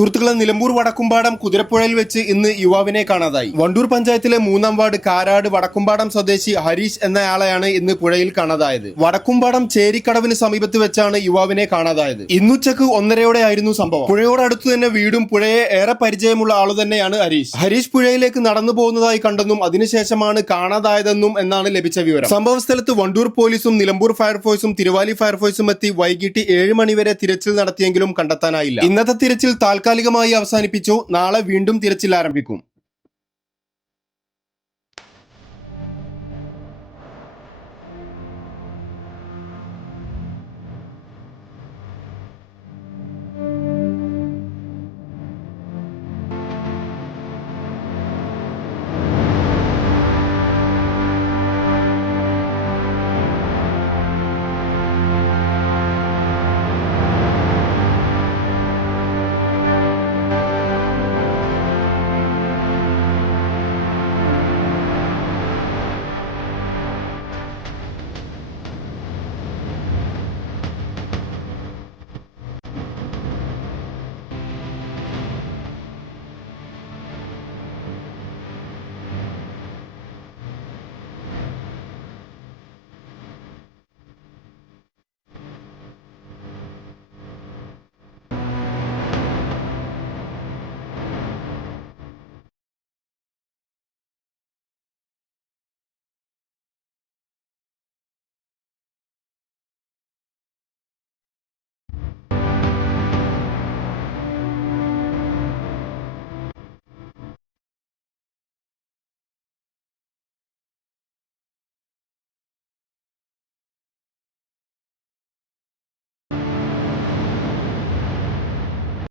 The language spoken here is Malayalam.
സുഹൃത്തുക്കളെ, നിലമ്പൂർ വടക്കുംപാടം കുതിരപ്പുഴയിൽ വെച്ച് ഇന്ന് യുവാവിനെ കാണാതായി. വണ്ടൂർ പഞ്ചായത്തിലെ 3-ാം വാർഡ് കാരാട് വടക്കുംപാടം സ്വദേശി ഹരീഷ് എന്നയാളെയാണ് ഇന്ന് പുഴയിൽ കാണാതായത്. വടക്കുംപാടം ചേരിക്കടവിന് സമീപത്ത് വെച്ചാണ് യുവാവിനെ കാണാതായത്. ഇന്നുച്ചക്ക് 1:30 സംഭവം. പുഴയോടടുത്തു തന്നെ വീടും പുഴയെ ഏറെ പരിചയമുള്ള ആളു തന്നെയാണ് ഹരീഷ്. ഹരീഷ് പുഴയിലേക്ക് നടന്നു പോകുന്നതായി കണ്ടെന്നും അതിനുശേഷമാണ് കാണാതായതെന്നും എന്നാണ് ലഭിച്ച വിവരം. സംഭവ സ്ഥലത്ത് വണ്ടൂർ പോലീസും നിലമ്പൂർ ഫയർഫോഴ്സും തിരുവാലി ഫയർഫോഴ്സും എത്തി വൈകിട്ട് 7 മണി വരെ തിരച്ചിൽ നടത്തിയെങ്കിലും കണ്ടെത്താനായില്ല. ഇന്നത്തെ തിരച്ചിൽ താൽക്കാലികമായി അവസാനിപ്പിച്ചു. നാളെ വീണ്ടും തിരച്ചിൽ ആരംഭിക്കും.